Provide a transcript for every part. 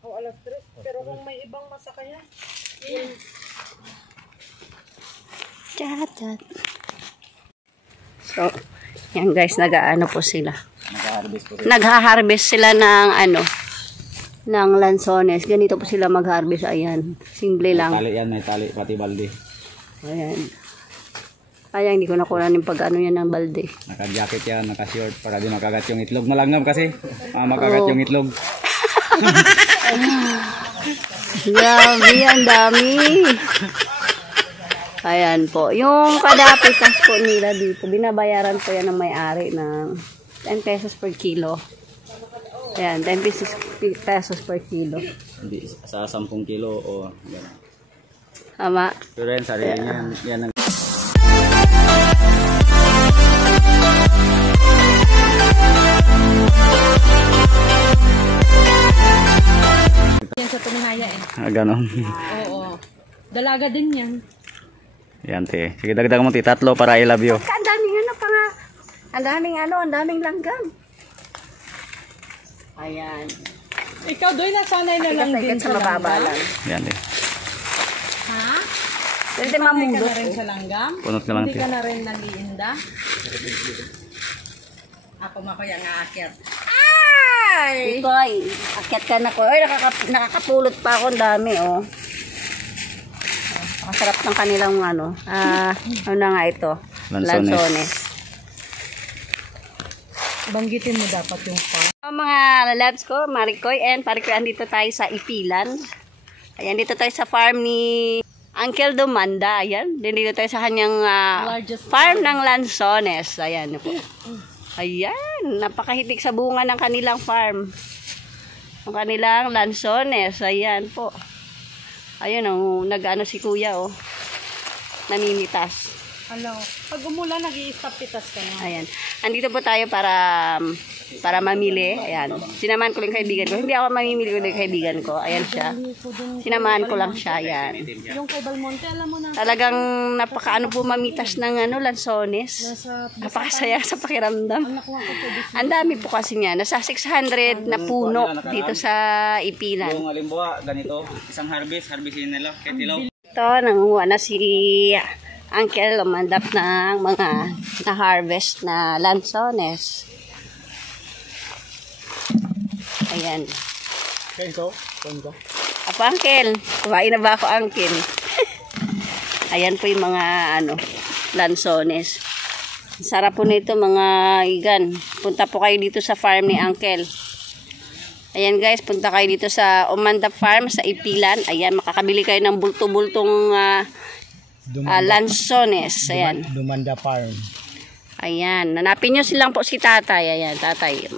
O alas 3. Pero kung may ibang masakyan. Yan. Chat. So, yan guys, nag-aano po sila. Nag-harvest sila ng ng lansones. Ganito po sila mag-harvest. Ayan, simple lang. May tali yan, may tali, pati balde. Ayan. Kaya hindi ko nakuha ng pag-ano yan ng balde. Naka-jacket yan, naka-short, para di makagat yung itlog. Malanggam kasi, makagat yung itlog. Grabe, ang dami. Ayan po. Yung kadapitas po nila dito, binabayaran po yan ng may-ari ng 10 pesos per kilo. Ayan, 10 pesos per kilo. Hindi, sa 10 kilo o gano'n. Tama. Pero yan, sarili yan ang... Yan sa tumihaya eh. Gano'n. Oo. Dalaga din yan. Yan, te. Sige, dagdag mo, te. 3 para I love you. Ang daming pa nga. Ang daming langgam. Ayan. Ikaw doy nasanay na lang din sa mababa lang. Yan, te. Ha? Pwede Sanay ka mamulot. na rin sa langgam? Punot na lang, Hindi te. ka na rin nag-iinda? Ako makuya nga akit. Ay! Ikoy, akyat ka na ko. Ay, nakakapulot pa ako. Ang dami, oh. Masarap ng kanilang ano na nga ito? Lansones. Banggitin mo dapat yung pa. Mga labs ko, Maricoy and Parikoy, andito tayo sa Ipilan. Ayan, dito tayo sa farm ni Uncle Domanda. Ayan, dito tayo sa kanyang farm ng lansones. Ayan po. Ayan, napakahitik sa bunga ng kanilang farm. Ang kanilang lansones. Ayan po. Ayun, oh, nag-ano si kuya, oh. Namimitas. Hello. Pag umulan, nag-i-stop pitas ka na. Ayan. Andito po tayo para mamili. Ayan. Sinamahan ko lang kaibigan ko. Hindi ako mamimili ko ng kaibigan ko. Ayan siya. Sinamahan ko lang siya. Ayan. Yung kay Balmonte, alam mo na. Talagang napakaano po mamitas ng lansones. Napakasaya sa pakiramdam. Ang dami po kasi niya. Nasa 600 na puno dito sa Ipilan. Yung halimbawa, ganito, isang harvestin nila, ketilaw. Ito, nanguha na si Uncle, lumandap ng mga na-harvest na lansones. Ayan. Apa, Uncle? Kumain na ba ako, Uncle? Ayan po yung mga lansones. Sarap po nito, mga igan. Punta po kayo dito sa farm ni Uncle. Ayan guys, punta kayo dito sa Umanda Farm sa Ipilan. Ayan, makakabili kayo ng bulto-bultong lansones. Ayan. Dumanda Farm. Ayan, hanapin nyo silang po si Tatay. Ayan, Tatay.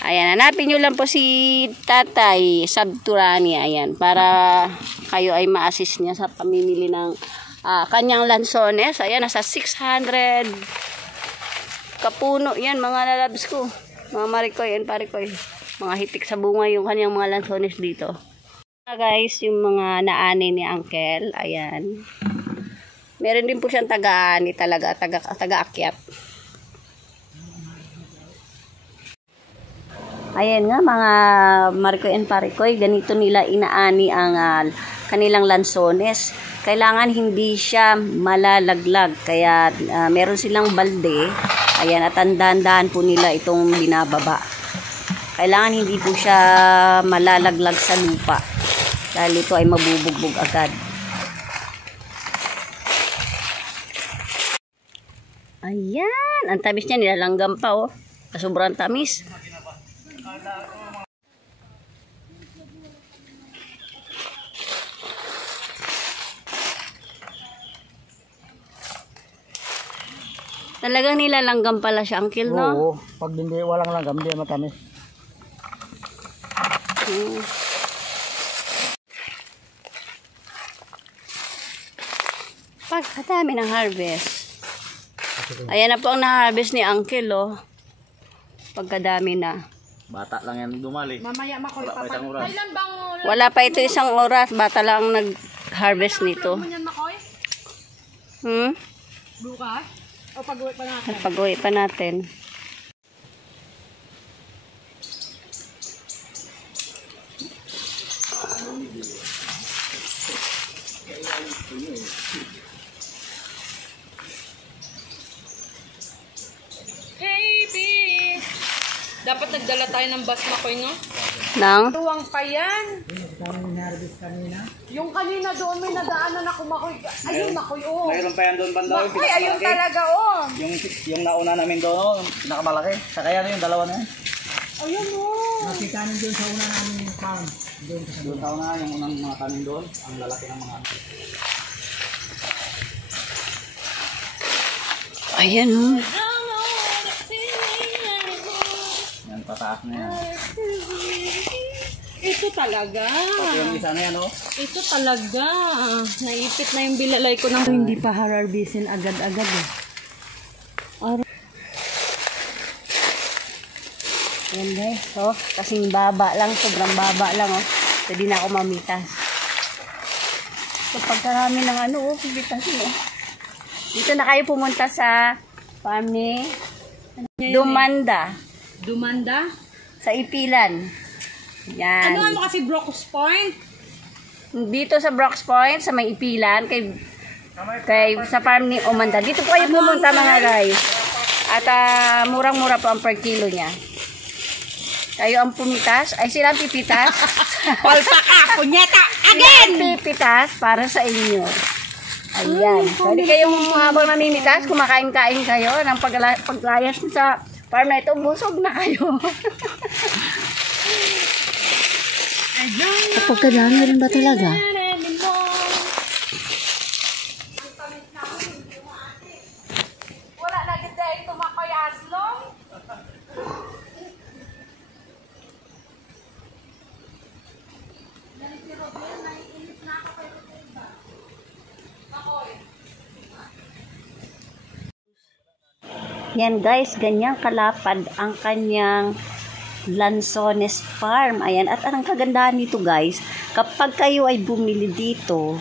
Ayan, hanapin nyo lang po si Tatay Sabturani. Ayan, para kayo ay ma-assist niya sa pamimili ng kanyang lansones. Ayan, nasa 600 kapuno. Yan, mga lalabs ko. Mga Maricoy and Parikoy. Mga hitik sa bunga yung kanyang mga lansones dito. Guys, yung mga naani ni Uncle. Ayan. Meron din po siyang taga-ani talaga, taga-akyat. Ayan nga mga Maricoy and Parikoy, ganito nila inaani ang kanilang lansones. Kailangan hindi siya malalaglag, kaya meron silang balde. Ayan, at tandaan po nila itong binababa. Kailangan hindi po siya malalaglag sa lupa, dahil ito ay mabubugbog agad. Ayan, ang tamis niya, nilalanggam pa, oh. Sobrang tamis. Talagang nilalanggam pala siya, Uncle, no? Oo, pag hindi walang langgam, hindi matamis. Pagkatami ng harvest. Ayan na po ang na-harvest ni Uncle, oh. Pagkadami na. Bata lang yan dumali. Mamaya makoy Wala pa isang oras. Kailan bang Wala pa ito isang oras. Bata lang nag-harvest nito. yan makoy? Bukas? O pag-uwi pa natin? Pag-uwi pa natin. Nagdala tayo ng basmakoy, no? Nang? Tuwang pa yan. Yung kanina doon may nadaanan ako makoy. Ayun, makoy, oh. Mayroon pa yan doon banda. Makoy, ayun talaga, oh. Yung nauna namin doon, oh, yung pinakamalaki. Saka yan yung dalawa na yan. Ayun, oh. Nakita niyo doon sa una namin farm. Doon sa una, yung unang mga tanim doon. Ang lalaki ng mga Ayan, oh. yan, pataas na yan. Ito talaga. Pati yung isa na yan, oh. Ito talaga. Naipit na yung bilalay ko ng... Hindi pa hararbisin agad-agad, eh. Ayan guys, oh. Kasing baba lang, sobrang baba lang, oh. Pwede na ako mamitas. Kapag karami ng ano, oh, pibitasin, oh. Dito na kayo pumunta sa farm ni Dumanda. Dumanda? Sa Ipilan. Yan. Ano kasi Brocos Point? Dito sa Brocks Point, sa may Ipilan, kay sa farm ni Omanda. Dito po kayo pumunta mga guys. At murang-mura po ang per kilo niya. Kayo ang pumitas, ay sila ang pipitas. Palpaka, punyeta, Again! Pipitas para sa inyo. Ayan. Pwede kayong habang namimitas, kumakain-kain kayo ng paglayas sa farm na ito, busog na kayo. Kapag kadami rin ba talaga? Wala na ganda ito makoy aslong. Yan guys, ganyan kalapad ang kanyang Lanzones Farm. Ayan, at anong kagandahan nito guys, kapag kayo ay bumili dito,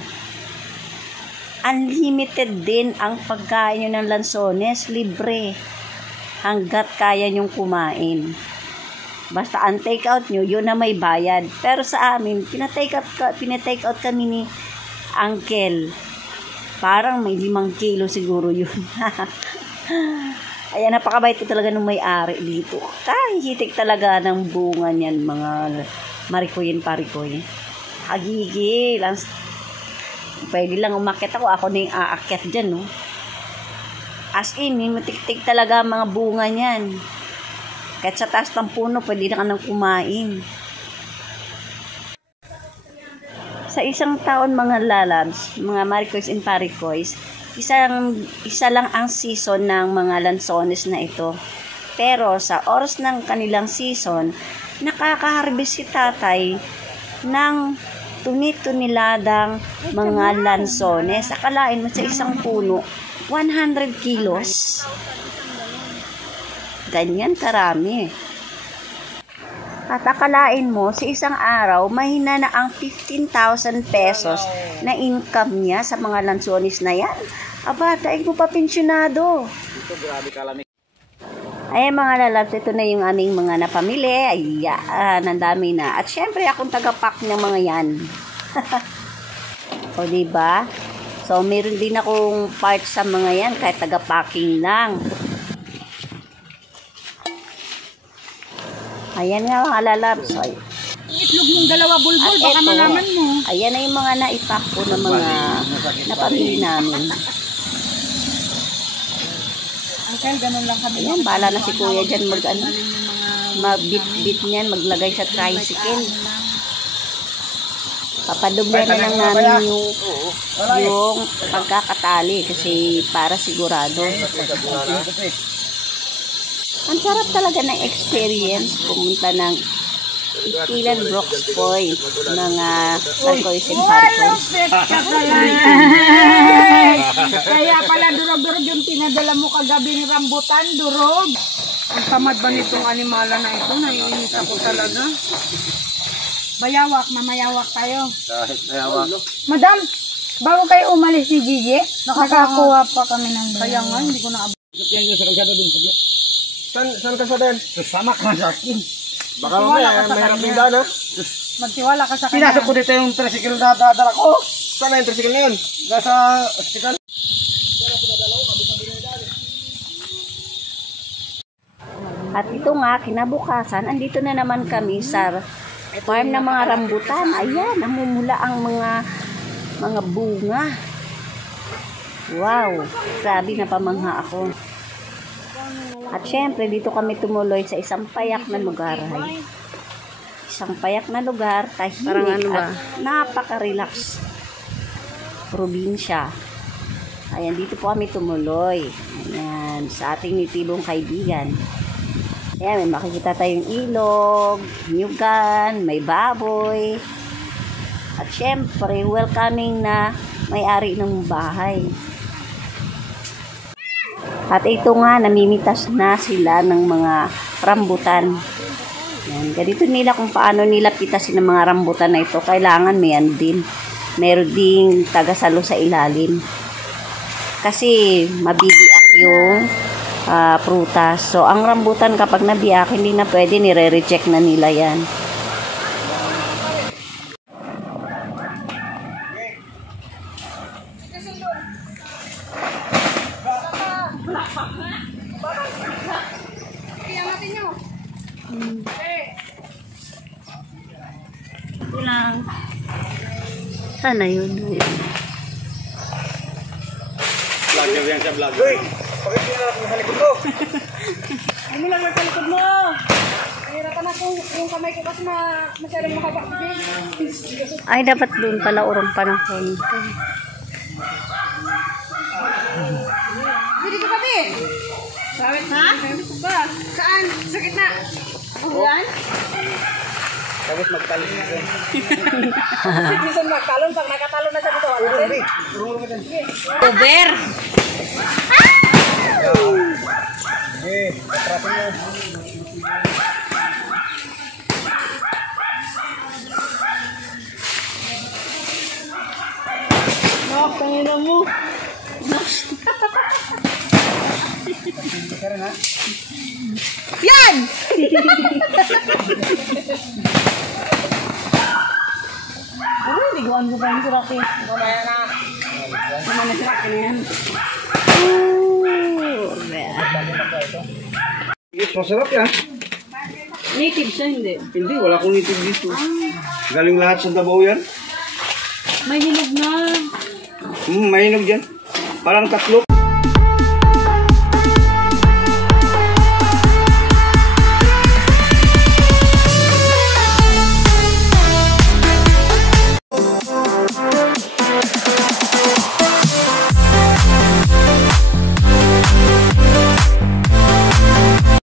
unlimited din ang pagkain nyo ng Lanzones, libre. Hanggat kaya nyong kumain. Basta ang take out nyo, yun na may bayad. Pero sa amin, pinatake out kami ni Uncle. Parang may 5 kilo siguro yun. Ayan, napakabait ko talaga nung may-ari dito. Kahihitik talaga ng bunga niyan, mga marikoyin parikoy. Hagigil. Pwede lang umakyat ako na yung aakyat dyan, no? As in, matik-tik talaga mga bunga niyan. Kahit sa taas ng puno, pwede na ka nang kumain. Sa isang taon mga lalabs, mga marikoys and parikoys, isa lang ang season ng mga lanzones na ito. Pero sa oras ng kanilang season, nakaka-harvest si tatay ng tunit-tuniladang mga lanzones. Akalain mo sa isang puno, 100 kilos. Ganyan karami. At akalain mo, sa isang araw, mahina na ang 15,000 pesos na income niya sa mga lanzones na yan. Aba, daig mo pa pensyonado. Ito, grabe kalamig. Ayan mga lalabs, ito na yung aming mga napamili. Ayan, ang dami na. At syempre, akong tagapak ng mga yan. O, diba? So, meron din akong part sa mga yan, kahit tagapacking lang. Ayan nga mga lalabs. Itlog ng dalawa bulbul, baka malaman mo. Ayan na yung mga naipak ko ng mga napamili namin. Uncle, ganun lang kami. Ayan, bahala na si kuya dyan magbit-bit niyan, maglagay sa tricycle. Papadublan na lang namin yung pagkakatali kasi para sigurado. Ang sarap talaga ng experience pumunta ng Ipilan Brocks Point, mga parikoys and parikoys. Kaya pala durog-durog yung pinadala mo kagabi ng rambutan, durog. Ang tamad ba nitong animala na ito? Naiinis ako talaga. Bayawak, mamayawak tayo. Madam, bago kayo umalis si Gigi, nakakuha pa kami ng bayaw. Kaya nga, hindi ko na Saan ka sa den? Sama ka sa akin. Baka mamaya, mahirap yung daan, ha? magtiwala ka sa kanya. Pinasok ko dito yung tricycle na dadala ko. Saan na yung tricycle na yun? Nasa hospital. At ito nga, kinabukasan, andito na naman kami sa farm ng mga rambutan. Ayan, namumula ang mga bunga. Wow, grabe na pamangha ako. At syempre, dito kami tumuloy sa isang payak na lugar. Ay. Isang payak na lugar, tahimik at napaka-relax. Probinsya. Ayan, dito po kami tumuloy. Ayan, sa ating nitibong kaibigan. Ayan, may makikita tayong ilog, nyugan, may baboy. At syempre, welcoming na may-ari ng bahay. At ito nga, namimitas na sila ng mga rambutan. Ayan, ganito nila kung paano nila pitasin ng mga rambutan na ito. Kailangan may din. Meron ding tagasalo sa ilalim. Kasi mabibiak yung prutas. So, ang rambutan kapag nabiyak, hindi na pwede, nire-reject na nila yan. Ito lang. Sana yun. Vlogger yan siya, vlogger. Uy! Bakit tinalak mo sa likod ko? Ano lang sa likod mo? Nahirapan ako yung kamay ko kasi masyadong makabakbig. Ay, dapat doon pala urong panahon. Dito kami. Sawit ha? Sawit ba? Saan? Sa gitna. Yan? Tapos magtalis na rin. Minsan magtalon. Pag nakatalon na siya dito. Over! Katratin mo. Tangina mo. Yan! Liguan ko pa yung sirak eh. Mamaya na. Mamaya na sirak ka na yan. Yes, masarap yan. Native siya, hindi. Hindi, wala akong native dito. Galing lahat sa Davao yan. May hinog na. Mahinog dyan. Parang tatlo.